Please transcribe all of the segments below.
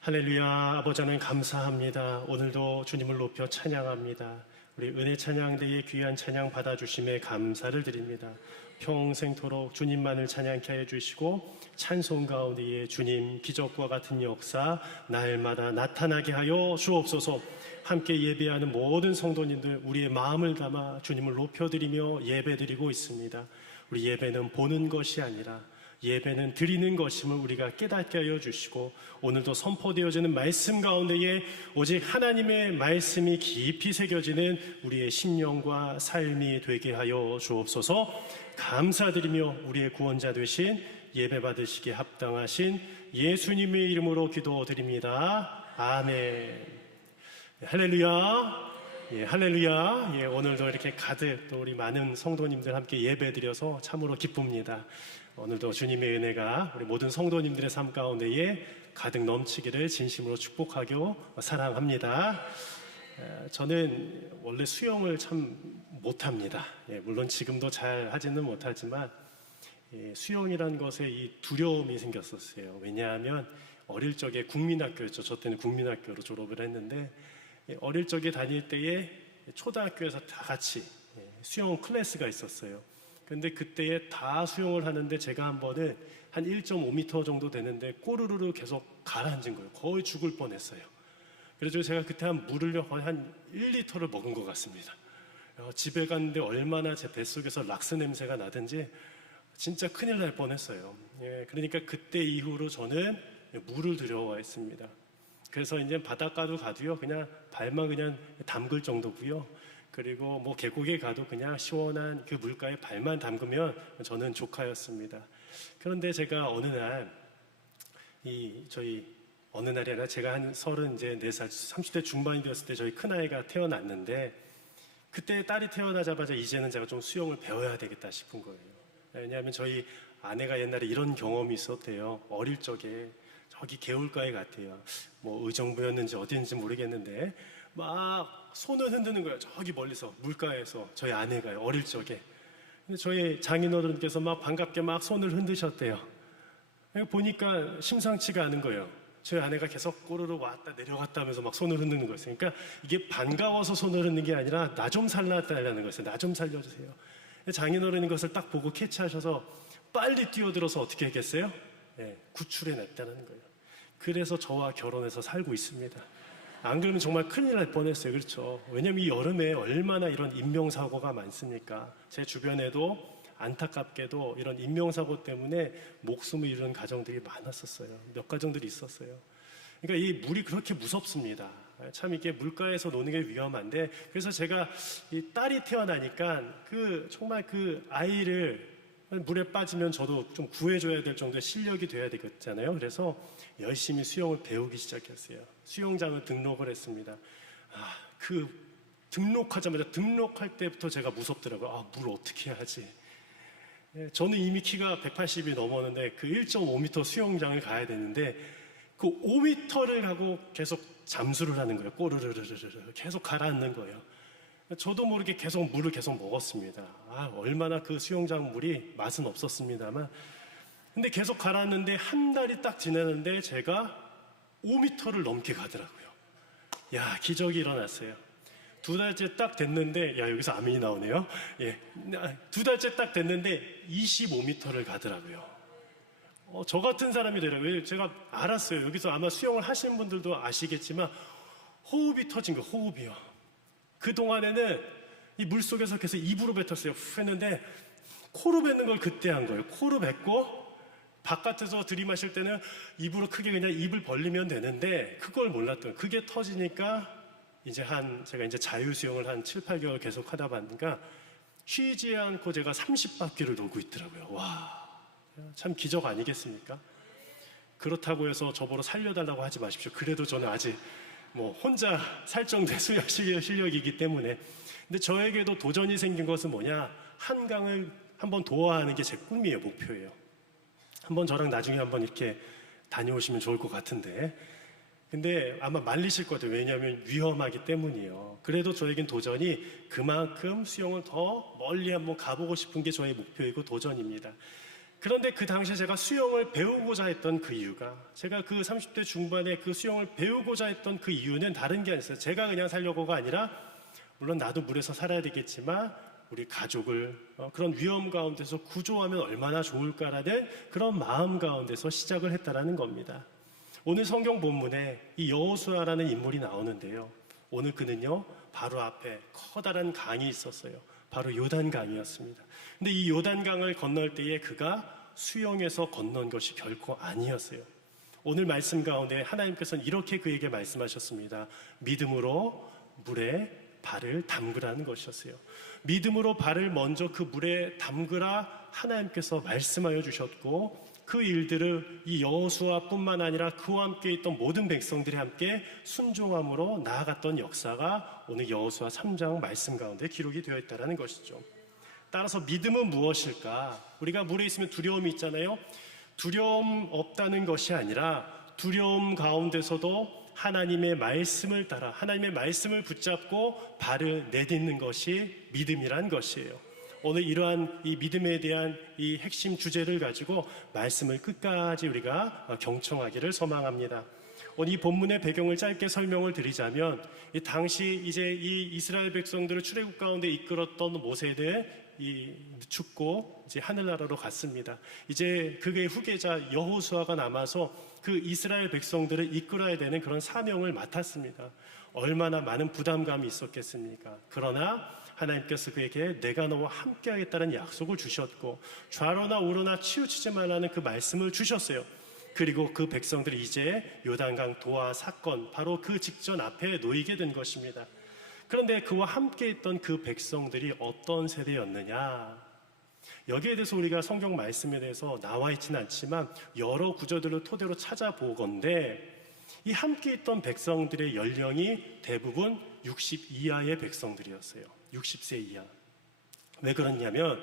할렐루야. 아버지 하나님 감사합니다. 오늘도 주님을 높여 찬양합니다. 우리 은혜 찬양대의 귀한 찬양 받아주심에 감사를 드립니다. 평생토록 주님만을 찬양케 해주시고 찬송 가운데에 주님 기적과 같은 역사 날마다 나타나게 하여 주옵소서. 함께 예배하는 모든 성도님들 우리의 마음을 담아 주님을 높여드리며 예배드리고 있습니다. 우리 예배는 보는 것이 아니라 예배는 드리는 것임을 우리가 깨닫게 하여 주시고, 오늘도 선포되어지는 말씀 가운데에 오직 하나님의 말씀이 깊이 새겨지는 우리의 심령과 삶이 되게 하여 주옵소서. 감사드리며 우리의 구원자 되신 예배 받으시기에 합당하신 예수님의 이름으로 기도드립니다. 아멘. 할렐루야. 할렐루야. 오늘도 이렇게 가득 또 우리 많은 성도님들 함께 예배드려서 참으로 기쁩니다. 오늘도 주님의 은혜가 우리 모든 성도님들의 삶 가운데에 가득 넘치기를 진심으로 축복하고 사랑합니다. 저는 원래 수영을 참 못합니다. 물론 지금도 잘 하지는 못하지만 수영이라는 것에 이 두려움이 생겼었어요. 왜냐하면 어릴 적에 국민학교였죠. 저 때는 국민학교로 졸업을 했는데 어릴 적에 다닐 때에 초등학교에서 다 같이 수영 클래스가 있었어요. 근데 그때에 다 수영을 하는데 제가 한 번은 한 1.5m 정도 되는데 꼬르르르 계속 가라앉은 거예요. 거의 죽을 뻔했어요. 그래서 제가 그때 물을 거의 한 1리터를 먹은 것 같습니다. 집에 갔는데 얼마나 제 뱃속에서 락스 냄새가 나든지 진짜 큰일 날 뻔했어요. 그러니까 그때 이후로 저는 물을 두려워했습니다. 그래서 이제 바닷가도 가도요, 그냥 발만 그냥 담글 정도고요. 그리고 뭐 계곡에 가도 그냥 시원한 그 물가에 발만 담그면 저는 조카였습니다. 그런데 제가 어느 날 어느 날이 아니라 제가 한 34살, 30대 중반이 되었을 때 저희 큰아이가 태어났는데, 그때 딸이 태어나자마자 이제는 제가 좀 수영을 배워야 되겠다 싶은 거예요. 왜냐하면 저희 아내가 옛날에 이런 경험이 있었대요. 어릴 적에 저기 개울가에 갔대요. 뭐 의정부였는지 어딘지 모르겠는데 막 손을 흔드는 거예요. 저기 멀리서 물가에서 저희 아내가요, 어릴 적에. 근데 저희 장인어른께서 막 반갑게 막 손을 흔드셨대요. 보니까 심상치가 않은 거예요. 저희 아내가 계속 꼬르르 왔다 내려갔다 하면서 막 손을 흔드는 거였어요. 그러니까 이게 반가워서 손을 흔드는 게 아니라 나 좀 살려달라는 거였어요. 나 좀 살려주세요. 장인어른이 그것을 딱 보고 캐치하셔서 빨리 뛰어들어서 어떻게 했겠어요? 구출해 냈다는 거예요. 그래서 저와 결혼해서 살고 있습니다. 안 그러면 정말 큰일 날 뻔했어요. 그렇죠? 왜냐면 이 여름에 얼마나 이런 인명사고가 많습니까? 제 주변에도 안타깝게도 이런 인명사고 때문에 목숨을 잃은 가정들이 많았었어요. 몇 가정들이 있었어요. 그러니까 이 물이 그렇게 무섭습니다. 참 이게 물가에서 노는 게 위험한데, 그래서 제가 이 딸이 태어나니까 정말 그 아이를 물에 빠지면 저도 좀 구해줘야 될 정도의 실력이 돼야 되겠잖아요. 그래서 열심히 수영을 배우기 시작했어요. 수영장을 등록을 했습니다. 등록하자마자 등록할 때부터 제가 무섭더라고요. 물 어떻게 해야지. 저는 이미 키가 180이 넘었는데 그 1.5m 수영장을 가야 되는데 그 5m를 가고 계속 잠수를 하는 거예요. 꼬르르르르 계속 가라앉는 거예요. 저도 모르게 계속 물을 계속 먹었습니다. 얼마나 그 수영장 물이 맛은 없었습니다만, 근데 계속 가라앉는데 한 달이 딱 지나는데 제가 5m를 넘게 가더라고요. 기적이 일어났어요. 2달째 딱 됐는데, 여기서 아멘이 나오네요. 2달째 딱 됐는데 25m를 가더라고요. 저 같은 사람이 되라고요. 제가 알았어요. 여기서 아마 수영을 하시는 분들도 아시겠지만 호흡이 터진 거예요. 호흡이요. 그동안에는 이 물속에서 계속 입으로 뱉었어요. 후 했는데 코로 뱉는 걸 그때 한 거예요. 코로 뱉고 바깥에서 들이마실 때는 입으로 크게 그냥 입을 벌리면 되는데 그걸 몰랐던 거예요. 그게 터지니까 제가 이제 자유수영을 한 7, 8개월 계속 하다 보니까 쉬지 않고 제가 30바퀴를 돌고 있더라고요. 와, 참 기적 아니겠습니까? 그렇다고 해서 저보러 살려달라고 하지 마십시오. 그래도 저는 아직 혼자 살 정도의 수영 실력이기 때문에. 근데 저에게도 도전이 생긴 것은 뭐냐? 한강을 한번 도하하는 게 제 꿈이에요. 목표예요. 한번 저랑 나중에 한번 이렇게 다녀오시면 좋을 것 같은데. 근데 아마 말리실 것 같아요. 왜냐하면 위험하기 때문이에요. 그래도 저에겐 도전이 그만큼 수영을 더 멀리 한번 가보고 싶은 게 저의 목표이고 도전입니다. 그런데 그 당시에 제가 수영을 배우고자 했던 그 이유가, 제가 그 30대 중반에 그 수영을 배우고자 했던 그 이유는 다른 게 아니었어요. 제가 그냥 살려고가 아니라, 물론 나도 물에서 살아야 되겠지만 우리 가족을 그런 위험 가운데서 구조하면 얼마나 좋을까라는 그런 마음 가운데서 시작을 했다라는 겁니다. 오늘 성경 본문에 이 여호수아라는 인물이 나오는데요. 오늘 그는요, 바로 앞에 커다란 강이 있었어요. 바로 요단강이었습니다. 근데 이 요단강을 건널 때에 그가 수영해서 건넌 것이 결코 아니었어요. 오늘 말씀 가운데 하나님께서는 이렇게 그에게 말씀하셨습니다. 믿음으로 물에 발을 담그라는 것이었어요. 믿음으로 발을 먼저 그 물에 담그라 하나님께서 말씀하여 주셨고, 그 일들을 이 여호수아뿐만 아니라 그와 함께 있던 모든 백성들이 함께 순종함으로 나아갔던 역사가 오늘 여호수아 3장 말씀 가운데 기록이 되어 있다는 것이죠. 따라서 믿음은 무엇일까? 우리가 물에 있으면 두려움이 있잖아요. 두려움 없다는 것이 아니라 두려움 가운데서도 하나님의 말씀을 따라 하나님의 말씀을 붙잡고 발을 내딛는 것이 믿음이란 것이에요. 오늘 이러한 이 믿음에 대한 이 핵심 주제를 가지고 말씀을 끝까지 우리가 경청하기를 소망합니다. 오늘 이 본문의 배경을 짧게 설명을 드리자면, 이 당시 이제 이 이스라엘 백성들을 출애굽 가운데 이끌었던 모세는 죽고 이제 하늘나라로 갔습니다. 이제 그의 후계자 여호수아가 남아서 그 이스라엘 백성들을 이끌어야 되는 그런 사명을 맡았습니다. 얼마나 많은 부담감이 있었겠습니까? 그러나 하나님께서 그에게 내가 너와 함께 하겠다는 약속을 주셨고, 좌로나 우로나 치우치지 말라는 그 말씀을 주셨어요. 그리고 그 백성들이 이제 요단강 도하 사건, 바로 그 직전 앞에 놓이게 된 것입니다. 그런데 그와 함께 있던 그 백성들이 어떤 세대였느냐? 여기에 대해서 우리가 성경 말씀에 대해서 나와 있지는 않지만 여러 구절들을 토대로 찾아보건대, 이 함께 있던 백성들의 연령이 대부분 60 이하의 백성들이었어요. 60세 이하. 왜 그렇냐면,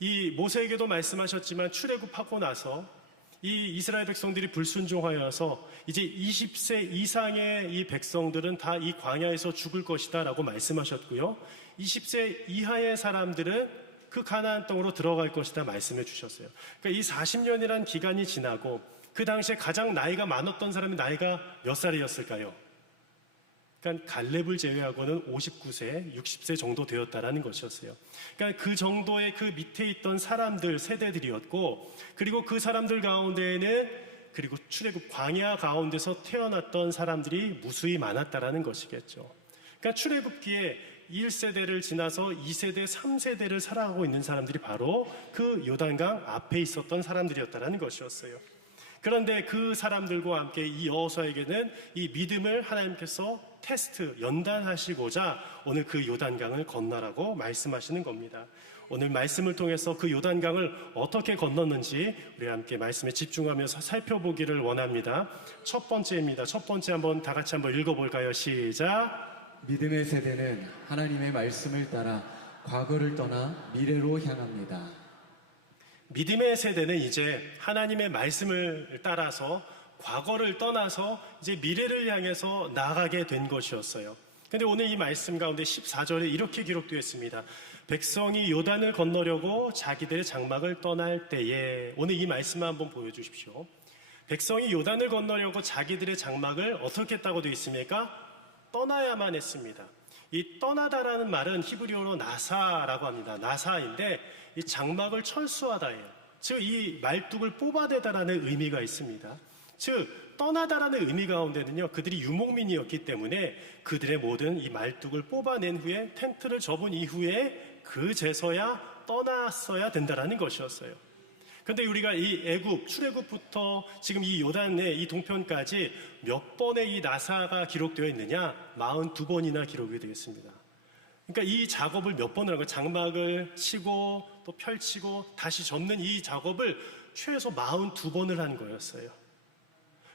이 모세에게도 말씀하셨지만 출애굽하고 나서 이 이스라엘 백성들이 불순종하여서 이제 20세 이상의 이 백성들은 다 이 광야에서 죽을 것이다 라고 말씀하셨고요, 20세 이하의 사람들은 그 가나안 땅으로 들어갈 것이다 말씀해 주셨어요. 그러니까 이 40년이란 기간이 지나고 그 당시에 가장 나이가 많았던 사람이 나이가 몇 살이었을까요? 그러니까 갈렙을 제외하고는 59세, 60세 정도 되었다라는 것이었어요. 그러니까 그 정도의 그 밑에 있던 사람들, 세대들이었고, 그리고 그 사람들 가운데에는 그리고 출애굽 광야 가운데서 태어났던 사람들이 무수히 많았다라는 것이겠죠. 그러니까 출애굽기에 1세대를 지나서 2세대, 3세대를 살아가고 있는 사람들이 바로 그 요단강 앞에 있었던 사람들이었다라는 것이었어요. 그런데 그 사람들과 함께 이 여호수아에게는 이 믿음을 하나님께서 테스트, 연단하시고자 오늘 그 요단강을 건너라고 말씀하시는 겁니다. 오늘 말씀을 통해서 그 요단강을 어떻게 건넜는지 우리 함께 말씀에 집중하면서 살펴보기를 원합니다. 첫 번째입니다. 첫 번째 한번 다 같이 한번 읽어볼까요? 시작. 믿음의 세대는 하나님의 말씀을 따라 과거를 떠나 미래로 향합니다. 믿음의 세대는 이제 하나님의 말씀을 따라서 과거를 떠나서 이제 미래를 향해서 나아가게 된 것이었어요. 근데 오늘 이 말씀 가운데 14절에 이렇게 기록되어 있습니다. 백성이 요단을 건너려고 자기들의 장막을 떠날 때에, 오늘 이 말씀을 한번 보여주십시오. 백성이 요단을 건너려고 자기들의 장막을 어떻게 했다고 되어 있습니까? 떠나야만 했습니다. 이 떠나다라는 말은 히브리어로 나사라고 합니다. 나사인데 이 장막을 철수하다예요. 즉 이 말뚝을 뽑아내다라는 의미가 있습니다. 즉 떠나다라는 의미 가운데는요, 그들이 유목민이었기 때문에 그들의 모든 이 말뚝을 뽑아낸 후에 텐트를 접은 이후에 그제서야 떠났어야 된다라는 것이었어요. 그런데 우리가 이 애굽, 출애굽부터 지금 이 요단의 이 동편까지 몇 번의 이 나사가 기록되어 있느냐? 42번이나 기록이 되겠습니다. 그러니까 이 작업을 몇 번을 한 거예요. 장막을 치고 또 펼치고 다시 접는 이 작업을 최소 42번을 한 거였어요.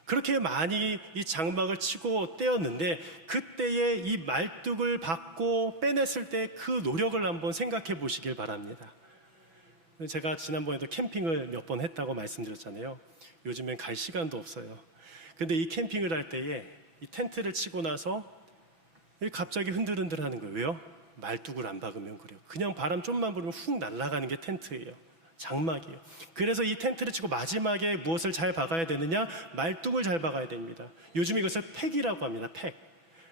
그렇게 많이 이 장막을 치고 떼었는데, 그때의 이 말뚝을 받고 빼냈을 때 그 노력을 한번 생각해 보시길 바랍니다. 제가 지난번에도 캠핑을 몇 번 했다고 말씀드렸잖아요. 요즘엔 갈 시간도 없어요. 근데 이 캠핑을 할 때에 이 텐트를 치고 나서 갑자기 흔들흔들 하는 거예요. 왜요? 말뚝을 안 박으면 그래요. 그냥 바람 좀만 불면 훅 날아가는 게 텐트예요. 장막이에요. 그래서 이 텐트를 치고 마지막에 무엇을 잘 박아야 되느냐? 말뚝을 잘 박아야 됩니다. 요즘 이것을 팩이라고 합니다. 팩.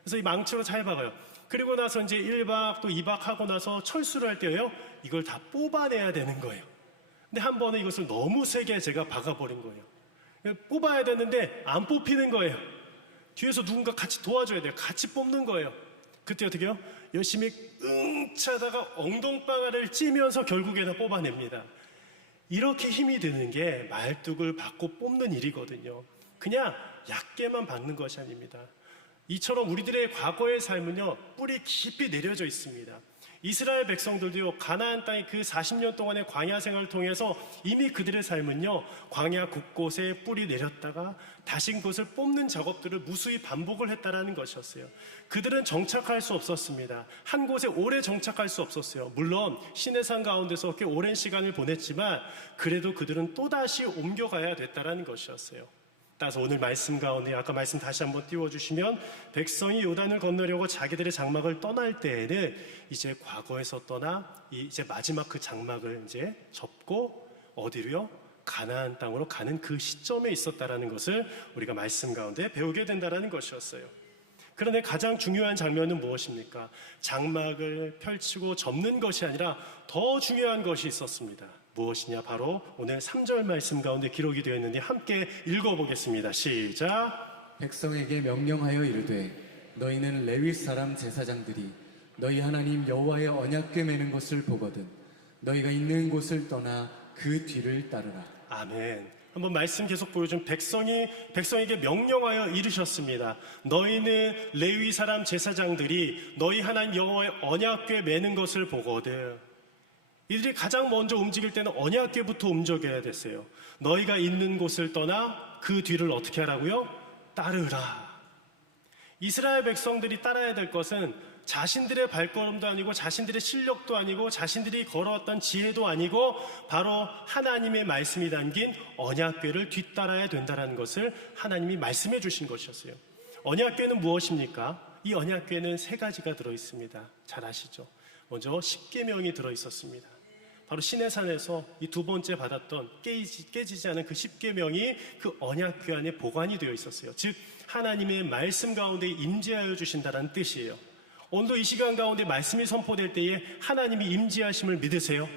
그래서 이 망치로 잘 박아요. 그리고 나서 이제 1박 또 2박 하고 나서 철수를 할 때요, 이걸 다 뽑아내야 되는 거예요. 근데 한 번은 이것을 너무 세게 제가 박아버린 거예요. 뽑아야 되는데 안 뽑히는 거예요. 뒤에서 누군가 같이 도와줘야 돼요. 같이 뽑는 거예요. 그때 어떻게 해요? 열심히 차다가 엉덩방아를 찌면서 결국에는 뽑아냅니다. 이렇게 힘이 드는 게 말뚝을 박고 뽑는 일이거든요. 그냥 얕게만 박는 것이 아닙니다. 이처럼 우리들의 과거의 삶은요, 뿌리 깊이 내려져 있습니다. 이스라엘 백성들도요, 가나안 땅의 그 40년 동안의 광야 생활을 통해서 이미 그들의 삶은요, 광야 곳곳에 뿌리 내렸다가 다시 그것을 뽑는 작업들을 무수히 반복을 했다라는 것이었어요. 그들은 정착할 수 없었습니다. 한 곳에 오래 정착할 수 없었어요. 물론 시내산 가운데서 꽤 오랜 시간을 보냈지만 그래도 그들은 또다시 옮겨가야 됐다라는 것이었어요. 따라서 오늘 말씀 가운데 아까 말씀 다시 한번 띄워주시면, 백성이 요단을 건너려고 자기들의 장막을 떠날 때에는 이제 과거에서 떠나 이제 마지막 그 장막을 이제 접고 어디로요? 가나안 땅으로 가는 그 시점에 있었다라는 것을 우리가 말씀 가운데 배우게 된다라는 것이었어요. 그런데 가장 중요한 장면은 무엇입니까? 장막을 펼치고 접는 것이 아니라 더 중요한 것이 있었습니다. 무엇이냐? 바로 오늘 3절 말씀 가운데 기록이 되어 있는데 함께 읽어보겠습니다. 시작. 백성에게 명령하여 이르되 너희는 레위 사람 제사장들이 너희 하나님 여호와의 언약궤 매는 것을 보거든 너희가 있는 곳을 떠나 그 뒤를 따르라. 아멘. 한번 말씀 계속 보여준 백성에게 명령하여 이르셨습니다. 너희는 레위 사람 제사장들이 너희 하나님 여호와의 언약궤 매는 것을 보거든. 이들이 가장 먼저 움직일 때는 언약궤부터 움직여야 됐어요. 너희가 있는 곳을 떠나 그 뒤를 어떻게 하라고요? 따르라. 이스라엘 백성들이 따라야 될 것은 자신들의 발걸음도 아니고 자신들의 실력도 아니고 자신들이 걸어왔던 지혜도 아니고 바로 하나님의 말씀이 담긴 언약궤를 뒤따라야 된다는 것을 하나님이 말씀해 주신 것이었어요. 언약궤는 무엇입니까? 이 언약궤는 3가지가 들어있습니다. 잘 아시죠? 먼저 십계명이 들어있었습니다. 바로 시내산에서 이 2번째 받았던 깨지지 않은 그 십계명이 그 언약궤 안에 보관이 되어 있었어요. 즉 하나님의 말씀 가운데 임재하여 주신다는 뜻이에요. 오늘도 이 시간 가운데 말씀이 선포될 때에 하나님이 임재하심을 믿으세요?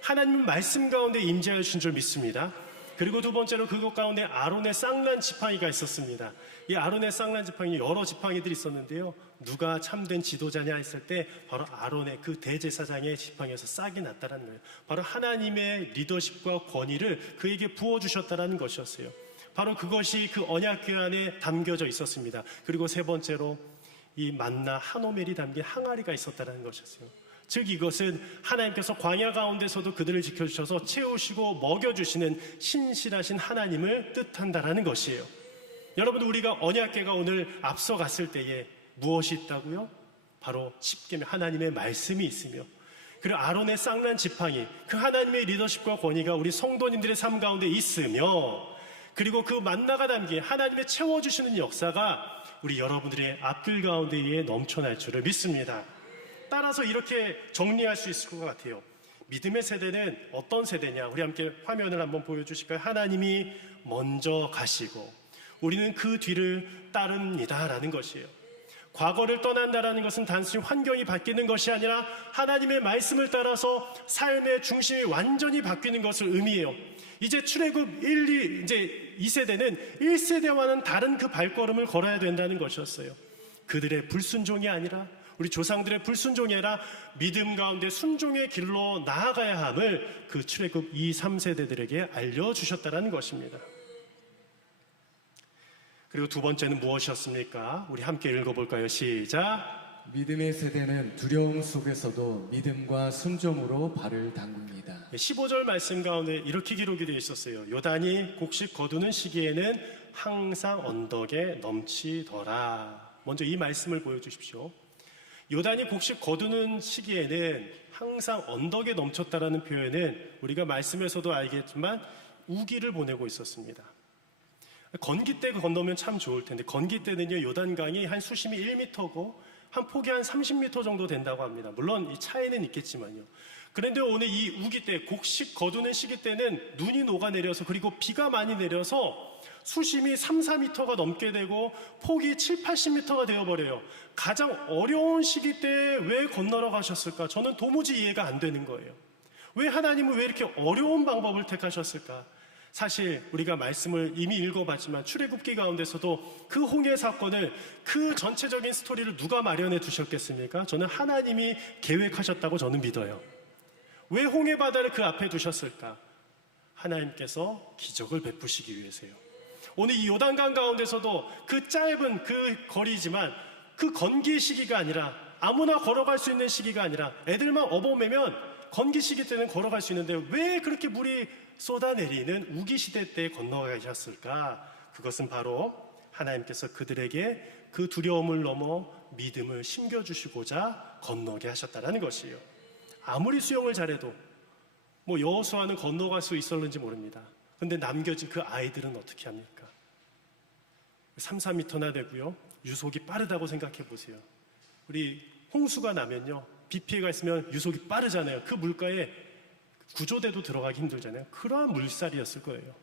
하나님은 말씀 가운데 임재하여 주신 줄 믿습니다. 그리고 2번째로 그것 가운데 아론의 쌍난 지팡이가 있었습니다. 이 아론의 쌍난 지팡이 여러 지팡이들이 있었는데요, 누가 참된 지도자냐 했을 때 바로 아론의 그 대제사장의 지팡이에서 싹이 났다는 거예요. 바로 하나님의 리더십과 권위를 그에게 부어주셨다는 것이었어요. 바로 그것이 그 언약궤 안에 담겨져 있었습니다. 그리고 3번째로 이 만나 한오멜이 담긴 항아리가 있었다는 것이었어요. 즉 이것은 하나님께서 광야 가운데서도 그들을 지켜주셔서 채우시고 먹여주시는 신실하신 하나님을 뜻한다라는 것이에요. 여러분, 우리가 언약궤가 오늘 앞서갔을 때에 무엇이 있다고요? 바로 십계명, 하나님의 말씀이 있으며, 그리고 아론의 쌍난 지팡이, 그 하나님의 리더십과 권위가 우리 성도님들의 삶 가운데 있으며, 그리고 그 만나가 담긴 하나님의 채워주시는 역사가 우리 여러분들의 앞길 가운데에 넘쳐날 줄을 믿습니다. 따라서 이렇게 정리할 수 있을 것 같아요. 믿음의 세대는 어떤 세대냐? 우리 함께 화면을 한번 보여주실까요? 하나님이 먼저 가시고 우리는 그 뒤를 따릅니다라는 것이에요. 과거를 떠난다라는 것은 단순히 환경이 바뀌는 것이 아니라 하나님의 말씀을 따라서 삶의 중심이 완전히 바뀌는 것을 의미해요. 이제 출애굽 2세대는 1세대와는 다른 그 발걸음을 걸어야 된다는 것이었어요. 그들의 불순종이 아니라, 우리 조상들의 불순종이 아니라 믿음 가운데 순종의 길로 나아가야 함을 그 출애굽 2, 3세대들에게 알려주셨다는 것입니다. 그리고 2번째는 무엇이었습니까? 우리 함께 읽어볼까요? 시작. 믿음의 세대는 두려움 속에서도 믿음과 순종으로 발을 담굽니다. 15절 말씀 가운데 이렇게 기록이 되어 있었어요. 요단이 곡식 거두는 시기에는 항상 언덕에 넘치더라. 먼저 이 말씀을 보여주십시오. 요단이 곡식 거두는 시기에는 항상 언덕에 넘쳤다라는 표현은 우리가 말씀에서도 알겠지만 우기를 보내고 있었습니다. 건기 때 건너면 참 좋을 텐데, 건기 때는요 요단강이 한 수심이 1m고 한 폭이 한 30m 정도 된다고 합니다. 물론 이 차이는 있겠지만요. 그런데 오늘 이 우기 때, 곡식 거두는 시기 때는 눈이 녹아내려서 그리고 비가 많이 내려서 수심이 3, 4m가 넘게 되고 폭이 7, 80m가 되어버려요. 가장 어려운 시기 때 왜 건너러 가셨을까? 저는 도무지 이해가 안 되는 거예요. 왜 하나님은 왜 이렇게 어려운 방법을 택하셨을까? 사실 우리가 말씀을 이미 읽어봤지만 출애굽기 가운데서도 그 홍해 사건을, 그 전체적인 스토리를 누가 마련해 두셨겠습니까? 저는 하나님이 계획하셨다고 저는 믿어요. 왜 홍해 바다를 그 앞에 두셨을까? 하나님께서 기적을 베푸시기 위해서요. 오늘 이 요단강 가운데서도 그 짧은 그 거리지만 그 건기 시기가 아니라, 아무나 걸어갈 수 있는 시기가 아니라, 애들만 업어매면 건기 시기 때는 걸어갈 수 있는데 왜 그렇게 물이 쏟아내리는 우기 시대 때 건너가셨을까? 그것은 바로 하나님께서 그들에게 그 두려움을 넘어 믿음을 심겨주시고자 건너게 하셨다는 것이에요. 아무리 수영을 잘해도 여호수아는 건너갈 수 있었는지 모릅니다. 그런데 남겨진 그 아이들은 어떻게 합니까? 3, 4m나 되고요. 유속이 빠르다고 생각해 보세요. 우리 홍수가 나면요, 비 피해가 있으면 유속이 빠르잖아요. 그 물가에 구조대도 들어가기 힘들잖아요. 그러한 물살이었을 거예요.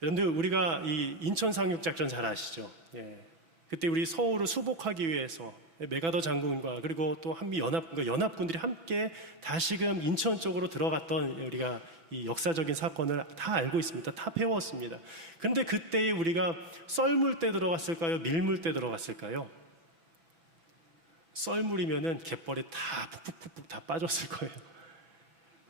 여러분들, 우리가 이 인천 상륙작전 잘 아시죠? 예. 그때 우리 서울을 수복하기 위해서 메가더 장군과 그리고 또 한미 연합군들이 함께 다시금 인천 쪽으로 들어갔던, 우리가 이 역사적인 사건을 다 알고 있습니다. 다 배웠습니다. 그런데 그때 우리가 썰물 때 들어갔을까요? 밀물 때 들어갔을까요? 썰물이면은 갯벌에 다 푹푹푹푹 다 빠졌을 거예요.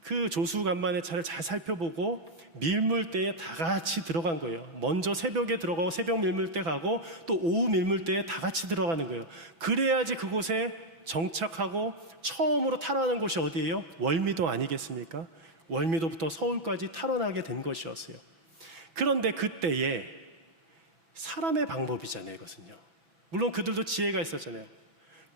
그 조수간만의 차를 잘 살펴보고 밀물대에 다 같이 들어간 거예요. 먼저 새벽에 들어가고 새벽 밀물대 가고 또 오후 밀물대에 다 같이 들어가는 거예요. 그래야지 그곳에 정착하고 처음으로 탈환한 곳이 어디예요? 월미도 아니겠습니까? 월미도부터 서울까지 탈환하게 된 것이었어요. 그런데 그때에 사람의 방법이잖아요, 이것은요. 물론 그들도 지혜가 있었잖아요.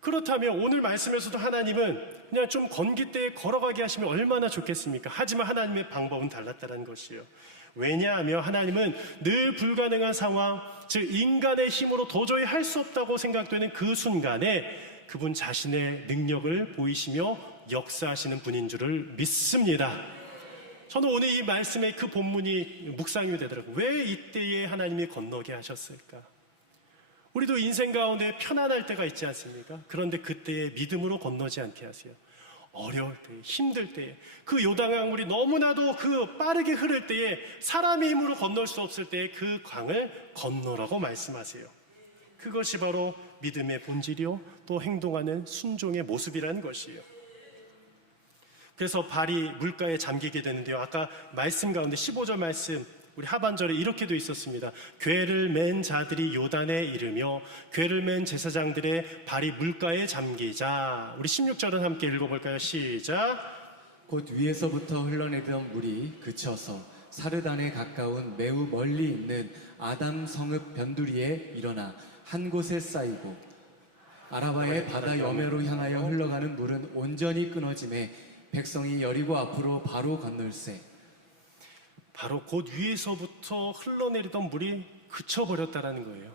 그렇다면 오늘 말씀에서도 하나님은 그냥 좀 건기 때에 걸어가게 하시면 얼마나 좋겠습니까? 하지만 하나님의 방법은 달랐다는 것이에요. 왜냐하면 하나님은 늘 불가능한 상황, 즉 인간의 힘으로 도저히 할 수 없다고 생각되는 그 순간에 그분 자신의 능력을 보이시며 역사하시는 분인 줄을 믿습니다. 저는 오늘 이 말씀의 그 본문이 묵상이 되더라고요. 왜 이때에 하나님이 건너게 하셨을까? 우리도 인생 가운데 편안할 때가 있지 않습니까? 그런데 그때에 믿음으로 건너지 않게 하세요. 어려울 때, 힘들 때에, 그 요단강물이 너무나도 그 빠르게 흐를 때에, 사람의 힘으로 건널 수 없을 때에 그 강을 건너라고 말씀하세요. 그것이 바로 믿음의 본질이요, 또 행동하는 순종의 모습이라는 것이에요. 그래서 발이 물가에 잠기게 되는데요. 아까 말씀 가운데 15절 말씀, 우리 하반절에 이렇게 돼 있었습니다. 궤를 맨 자들이 요단에 이르며 궤를 맨 제사장들의 발이 물가에 잠기자. 우리 16절은 함께 읽어볼까요? 시작. 곧 위에서부터 흘러내리던 물이 그쳐서 사르단에 가까운 매우 멀리 있는 아담 성읍 변두리에 일어나 한 곳에 쌓이고 아라바의 바다 여매로 향하여 흘러가는 물은 온전히 끊어짐에 백성이 여리고 앞으로 바로 건널세. 바로 곧 위에서부터 흘러내리던 물이 그쳐버렸다라는 거예요.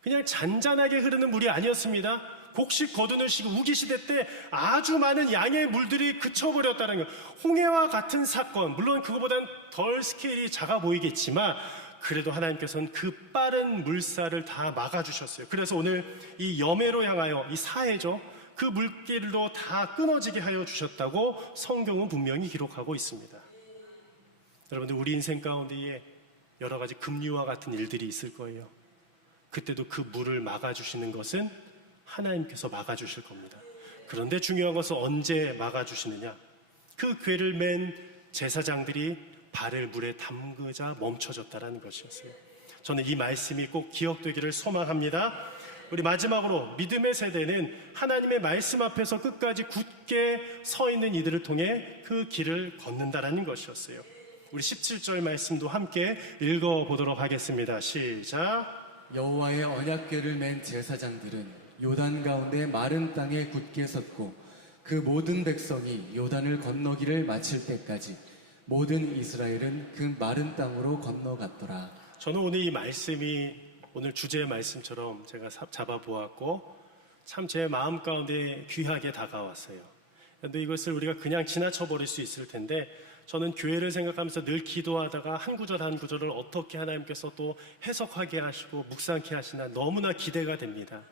그냥 잔잔하게 흐르는 물이 아니었습니다. 곡식 거두는 시기, 우기 시대 때 아주 많은 양의 물들이 그쳐버렸다는 거예요. 홍해와 같은 사건, 물론 그거보단 덜 스케일이 작아 보이겠지만 그래도 하나님께서는 그 빠른 물살을 다 막아주셨어요. 그래서 오늘 이 여매로 향하여, 이 사해죠, 그 물길로 다 끊어지게 하여 주셨다고 성경은 분명히 기록하고 있습니다. 여러분들, 우리 인생 가운데에 여러 가지 급류와 같은 일들이 있을 거예요. 그때도 그 물을 막아주시는 것은 하나님께서 막아주실 겁니다. 그런데 중요한 것은 언제 막아주시느냐? 그 궤를 맨 제사장들이 발을 물에 담그자 멈춰졌다는 것이었어요. 저는 이 말씀이 꼭 기억되기를 소망합니다. 우리 마지막으로 믿음의 세대는 하나님의 말씀 앞에서 끝까지 굳게 서 있는 이들을 통해 그 길을 걷는다라는 것이었어요. 우리 17절 말씀도 함께 읽어보도록 하겠습니다. 시작. 여호와의 언약궤를 맨 제사장들은 요단 가운데 마른 땅에 굳게 섰고 그 모든 백성이 요단을 건너기를 마칠 때까지 모든 이스라엘은 그 마른 땅으로 건너갔더라. 저는 오늘 이 말씀이 오늘 주제의 말씀처럼 제가 잡아보았고 참 제 마음 가운데 귀하게 다가왔어요. 그런데 이것을 우리가 그냥 지나쳐 버릴 수 있을 텐데, 저는 교회를 생각하면서 늘 기도하다가 한 구절 한 구절을 어떻게 하나님께서 또 해석하게 하시고 묵상케 하시나 너무나 기대가 됩니다.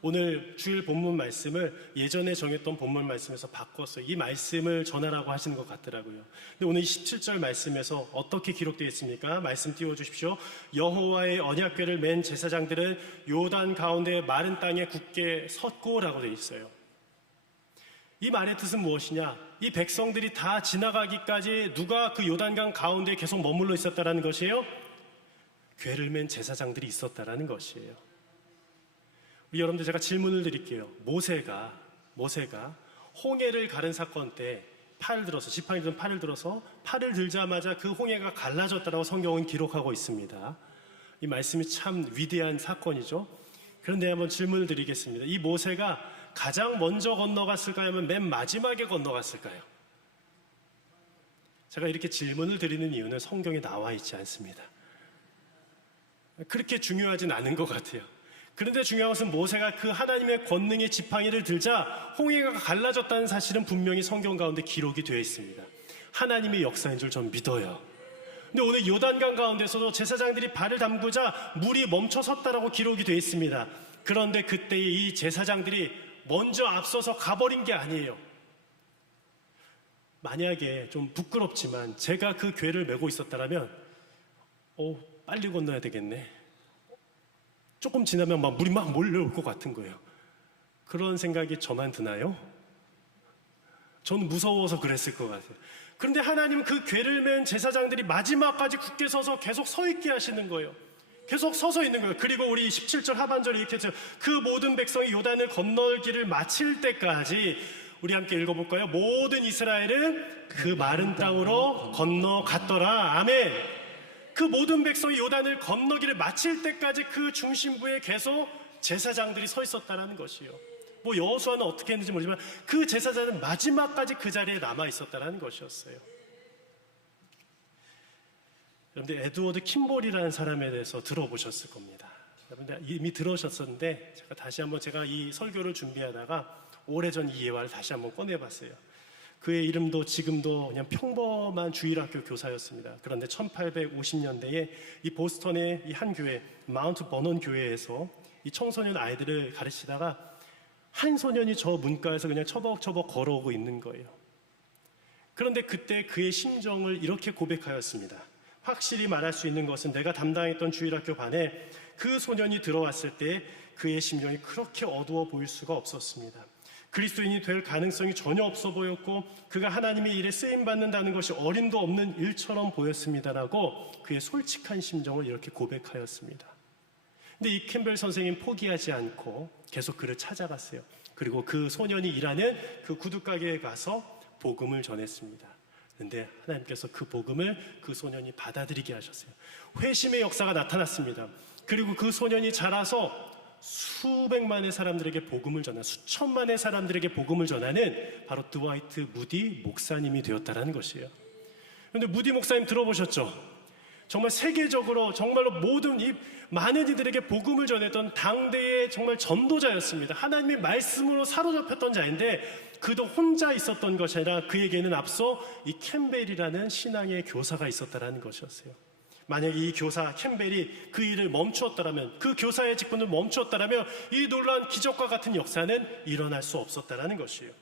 오늘 주일 본문 말씀을 예전에 정했던 본문 말씀에서 바꿨어요. 이 말씀을 전하라고 하시는 것 같더라고요. 근데 오늘 17절 말씀에서 어떻게 기록되어 있습니까? 말씀 띄워주십시오. 여호와의 언약궤를 맨 제사장들은 요단 가운데 마른 땅에 굳게 섰고라고 되어 있어요. 이 말의 뜻은 무엇이냐? 이 백성들이 다 지나가기까지 누가 그 요단강 가운데 계속 머물러 있었다라는 것이에요? 궤를 맨 제사장들이 있었다라는 것이에요. 우리 여러분들, 제가 질문을 드릴게요. 모세가 홍해를 가른 사건 때 팔을 들어서, 지팡이 든 팔을 들어서 팔을 들자마자 그 홍해가 갈라졌다라고 성경은 기록하고 있습니다. 이 말씀이 참 위대한 사건이죠. 그런데 한번 질문을 드리겠습니다. 이 모세가 가장 먼저 건너갔을까요? 아니면 맨 마지막에 건너갔을까요? 제가 이렇게 질문을 드리는 이유는 성경에 나와 있지 않습니다. 그렇게 중요하진 않은 것 같아요. 그런데 중요한 것은 모세가 그 하나님의 권능의 지팡이를 들자 홍해가 갈라졌다는 사실은 분명히 성경 가운데 기록이 되어 있습니다. 하나님의 역사인 줄 전 믿어요. 근데 오늘 요단강 가운데서도 제사장들이 발을 담그자 물이 멈춰섰다라고 기록이 되어 있습니다. 그런데 그때 이 제사장들이 먼저 앞서서 가버린 게 아니에요. 만약에 좀 부끄럽지만 제가 그 궤를 메고 있었다면 빨리 건너야 되겠네. 조금 지나면 막 물이 막 몰려올 것 같은 거예요. 그런 생각이 저만 드나요? 저는 무서워서 그랬을 것 같아요. 그런데 하나님은 그 궤를 맨 제사장들이 마지막까지 굳게 서서 계속 서 있게 하시는 거예요. 계속 서서 있는 거예요. 그리고 우리 17절 하반절에 이렇게 했죠. 그 모든 백성이 요단을 건널기를 마칠 때까지, 우리 함께 읽어볼까요? 모든 이스라엘은 그 마른 땅으로 건너갔더라. 아멘. 그 모든 백성이 요단을 건너기를 마칠 때까지 그 중심부에 계속 제사장들이 서 있었다는 것이요. 뭐 여호수아는 어떻게 했는지 모르지만 그 제사장은 마지막까지 그 자리에 남아 있었다는 것이었어요. 여러분들, 에드워드 킴볼이라는 사람에 대해서 들어보셨을 겁니다. 여러분들 이미 들으셨었는데 제가 다시 한번, 제가 이 설교를 준비하다가 오래전 이 예화를 다시 한번 꺼내봤어요. 그의 이름도 지금도 그냥 평범한 주일학교 교사였습니다. 그런데 1850년대에 이 보스턴의 이 한 교회, 마운트 버넌 교회에서 이 청소년 아이들을 가르치다가 한 소년이 저 문가에서 그냥 처벅처벅 걸어오고 있는 거예요. 그런데 그때 그의 심정을 이렇게 고백하였습니다. 확실히 말할 수 있는 것은 내가 담당했던 주일학교 반에 그 소년이 들어왔을 때 그의 심정이 그렇게 어두워 보일 수가 없었습니다. 그리스도인이 될 가능성이 전혀 없어 보였고 그가 하나님의 일에 쓰임받는다는 것이 어림도 없는 일처럼 보였습니다라고 그의 솔직한 심정을 이렇게 고백하였습니다. 근데 이 캠벨 선생님 포기하지 않고 계속 그를 찾아갔어요. 그리고 그 소년이 일하는 그 구두가게에 가서 복음을 전했습니다. 그런데 하나님께서 그 복음을 그 소년이 받아들이게 하셨어요. 회심의 역사가 나타났습니다. 그리고 그 소년이 자라서 수백만의 사람들에게 복음을 전하는, 수천만의 사람들에게 복음을 전하는 바로 드와이트 무디 목사님이 되었다는 것이에요. 그런데 무디 목사님 들어보셨죠? 정말 세계적으로 정말로 모든 이 많은 이들에게 복음을 전했던 당대의 정말 전도자였습니다. 하나님의 말씀으로 사로잡혔던 자인데 그도 혼자 있었던 것이 아니라 그에게는 앞서 이 캠벨이라는 신앙의 교사가 있었다는 것이었어요. 만약에 이 교사 캠벨이 그 일을 멈추었다면, 그 교사의 직분을 멈추었다면 이 놀라운 기적과 같은 역사는 일어날 수 없었다는 것이에요.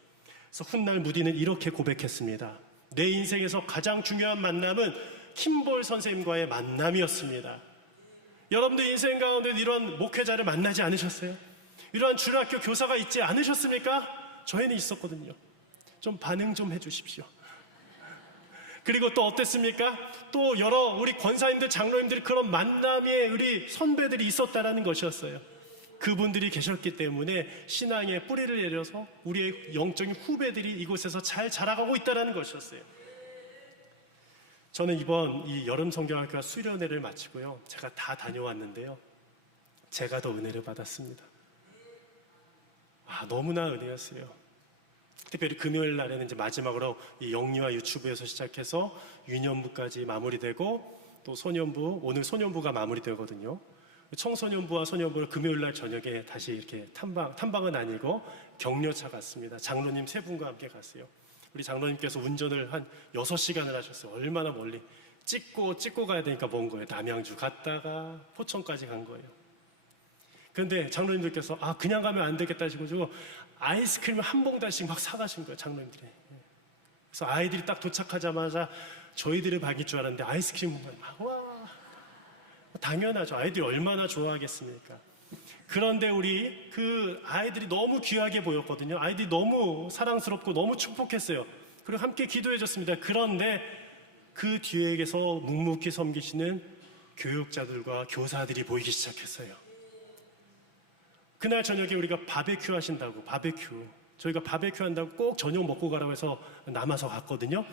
그래서 훗날 무디는 이렇게 고백했습니다. 내 인생에서 가장 중요한 만남은 킴볼 선생님과의 만남이었습니다. 여러분들 인생 가운데 이런 목회자를 만나지 않으셨어요? 이러한 주일학교 교사가 있지 않으셨습니까? 저희는 있었거든요. 좀 반응 좀 해주십시오. 그리고 또 어땠습니까? 또 여러 우리 권사님들, 장로님들이 그런 만남의 우리 선배들이 있었다라는 것이었어요. 그분들이 계셨기 때문에 신앙의 뿌리를 내려서 우리의 영적인 후배들이 이곳에서 잘 자라가고 있다는 것이었어요. 저는 이번 이 여름 성경학교와 수련회를 마치고요, 제가 다 다녀왔는데요, 제가 더 은혜를 받았습니다. 너무나 은혜였어요. 특별히 금요일 날에는 이제 마지막으로 이 영리와 유치부에서 시작해서 유년부까지 마무리되고 또 소년부, 오늘 소년부가 마무리되거든요. 청소년부와 소년부를 금요일 날 저녁에 다시 이렇게 탐방은 아니고 격려차 갔습니다. 장로님 세 분과 함께 갔어요. 우리 장로님께서 운전을 한 6시간을 하셨어요. 얼마나 멀리. 찍고 가야 되니까 먼 거예요. 남양주 갔다가 포천까지 간 거예요. 그런데 장로님들께서 그냥 가면 안 되겠다 하시고 아이스크림을 한 봉다씩 막 사가신 거예요. 장로님들이. 그래서 아이들이 딱 도착하자마자 저희들의 방일 줄 알았는데 아이스크림 막 와. 당연하죠. 아이들이 얼마나 좋아하겠습니까? 그런데 우리 그 아이들이 너무 귀하게 보였거든요. 아이들이 너무 사랑스럽고 너무 축복했어요. 그리고 함께 기도해 줬습니다. 그런데 그 뒤에서 묵묵히 섬기시는 교육자들과 교사들이 보이기 시작했어요. 그날 저녁에 우리가 바베큐 하신다고, 저희가 바베큐 한다고 꼭 저녁 먹고 가라고 해서 남아서 갔거든요.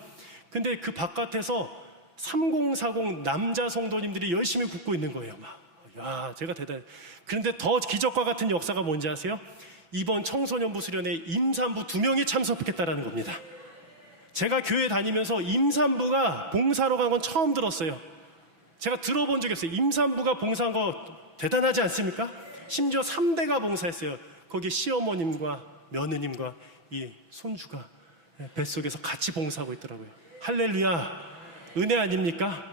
근데 그 바깥에서 3040 남자 성도님들이 열심히 굽고 있는 거예요. 제가 대단해. 그런데 더 기적과 같은 역사가 뭔지 아세요? 이번 청소년부 수련회 임산부 2명이 참석했다는 겁니다. 제가 교회 다니면서 임산부가 봉사로 간 건 처음 들었어요. 제가 들어본 적이 없어요. 임산부가 봉사한 거 대단하지 않습니까? 심지어 3대가 봉사했어요. 거기 시어머님과 며느님과 이 손주가 뱃속에서 같이 봉사하고 있더라고요. 할렐루야. 은혜 아닙니까?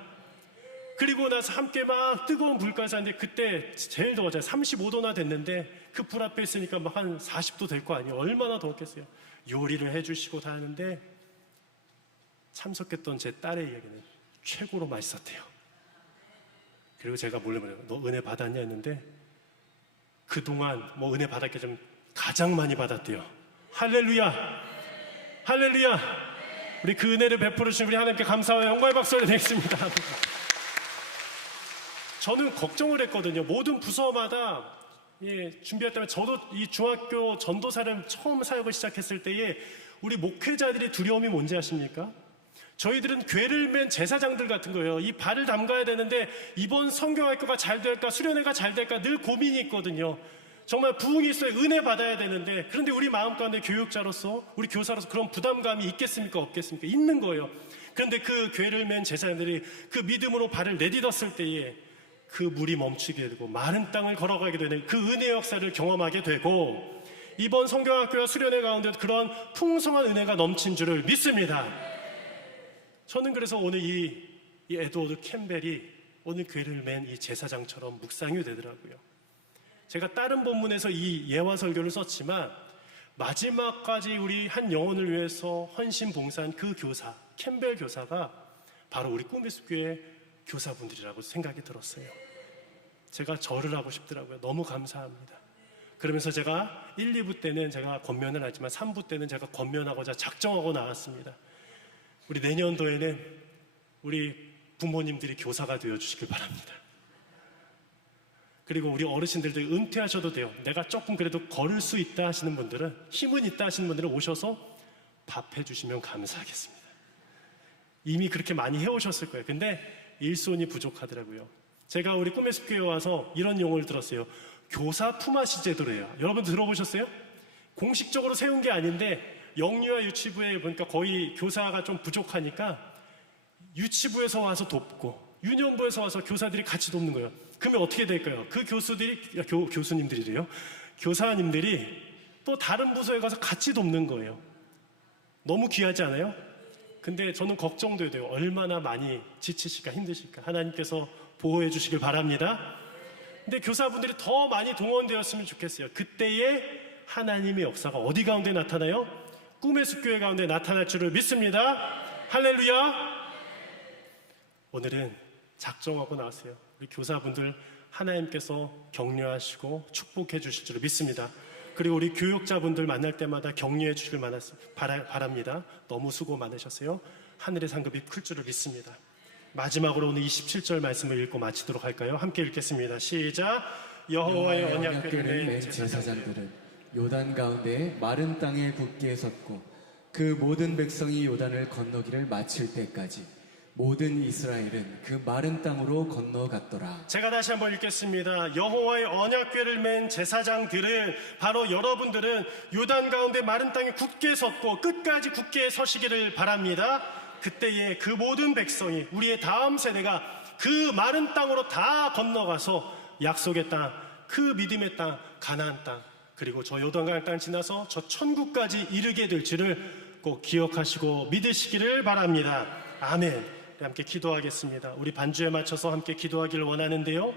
그리고 나서 함께 막 뜨거운 불까지 하는데 그때 제일 더웠잖아요. 35도나 됐는데 그 불 앞에 있으니까 막 한 40도 될 거 아니에요. 얼마나 더웠겠어요. 요리를 해주시고 다 하는데 참석했던 제 딸의 이야기는 최고로 맛있었대요. 그리고 제가 몰래 너 은혜 받았냐 했는데 그동안 은혜 받았게 좀 가장 많이 받았대요. 할렐루야. 할렐루야. 우리 그 은혜를 베풀어 주신 우리 하나님께 감사와 영광의 박수를 드리겠습니다. 저는 걱정을 했거든요. 모든 부서마다 준비했다면 저도 이 중학교 전도사를 처음 사역을 시작했을 때에 우리 목회자들의 두려움이 뭔지 아십니까? 저희들은 괴를 맨 제사장들 같은 거예요. 이 발을 담가야 되는데 이번 성경학교가 잘 될까 수련회가 잘 될까 늘 고민이 있거든요. 정말 부흥이 있어야 은혜 받아야 되는데 그런데 우리 마음 가운데 교육자로서 우리 교사로서 그런 부담감이 있겠습니까 없겠습니까? 있는 거예요. 그런데 그 괴를 맨 제사장들이 그 믿음으로 발을 내딛었을 때에 그 물이 멈추게 되고 마른 땅을 걸어가게 되는 그 은혜의 역사를 경험하게 되고 이번 성경학교와 수련회 가운데 그런 풍성한 은혜가 넘친 줄을 믿습니다. 저는 그래서 오늘 이 에드워드 캠벨이 오늘 괴를 맨 이 제사장처럼 묵상이 되더라고요. 제가 다른 본문에서 이 예화 설교를 썼지만 마지막까지 우리 한 영혼을 위해서 헌신 봉사한 그 교사, 캠벨 교사가 바로 우리 꿈의숲교회 교사분들이라고 생각이 들었어요. 제가 절을 하고 싶더라고요. 너무 감사합니다. 그러면서 제가 1, 2부 때는 제가 권면을 하지만 3부 때는 제가 권면하고자 작정하고 나왔습니다. 우리 내년도에는 우리 부모님들이 교사가 되어주시길 바랍니다. 그리고 우리 어르신들도 은퇴하셔도 돼요. 내가 조금 그래도 걸을 수 있다 하시는 분들은 힘은 있다 하시는 분들은 오셔서 밥 해주시면 감사하겠습니다. 이미 그렇게 많이 해오셨을 거예요. 근데 일손이 부족하더라고요. 제가 우리 꿈의 숲교회에 와서 이런 용어를 들었어요. 교사 품앗이 제도래요. 여러분 들어보셨어요? 공식적으로 세운 게 아닌데 영유아 유치부에 보니까 거의 교사가 좀 부족하니까 유치부에서 와서 돕고 유년부에서 와서 교사들이 같이 돕는 거예요. 그러면 어떻게 될까요? 그 교수님들이래요. 교사님들이 또 다른 부서에 가서 같이 돕는 거예요. 너무 귀하지 않아요? 근데 저는 걱정도 돼요. 얼마나 많이 지치실까 힘드실까. 하나님께서 보호해 주시길 바랍니다. 근데 교사분들이 더 많이 동원되었으면 좋겠어요. 그때에 하나님의 역사가 어디 가운데 나타나요? 꿈의 숲교회 가운데 나타날 줄을 믿습니다. 할렐루야. 오늘은 작정하고 나왔어요. 우리 교사분들 하나님께서 격려하시고 축복해 주실 줄을 믿습니다. 그리고 우리 교육자분들 만날 때마다 격려해 주시길 바랍니다. 너무 수고 많으셨어요. 하늘의 상급이 클 줄을 믿습니다. 마지막으로 오늘 27절 말씀을 읽고 마치도록 할까요? 함께 읽겠습니다. 시작. 여호와의 언약궤를 맨 제사장들은 요단 가운데 마른 땅에 굳게 섰고 그 모든 백성이 요단을 건너기를 마칠 때까지 모든 이스라엘은 그 마른 땅으로 건너갔더라. 제가 다시 한번 읽겠습니다. 여호와의 언약궤를 맨 제사장들은 바로 여러분들은 요단 가운데 마른 땅에 굳게 섰고 끝까지 굳게 서시기를 바랍니다. 그때에 그 모든 백성이 우리의 다음 세대가 그 마른 땅으로 다 건너가서 약속의 땅, 그 믿음의 땅, 가나안 땅, 그리고 저 요단강 땅 지나서 저 천국까지 이르게 될지를 꼭 기억하시고 믿으시기를 바랍니다. 아멘. 함께 기도하겠습니다. 우리 반주에 맞춰서 함께 기도하기를 원하는데요.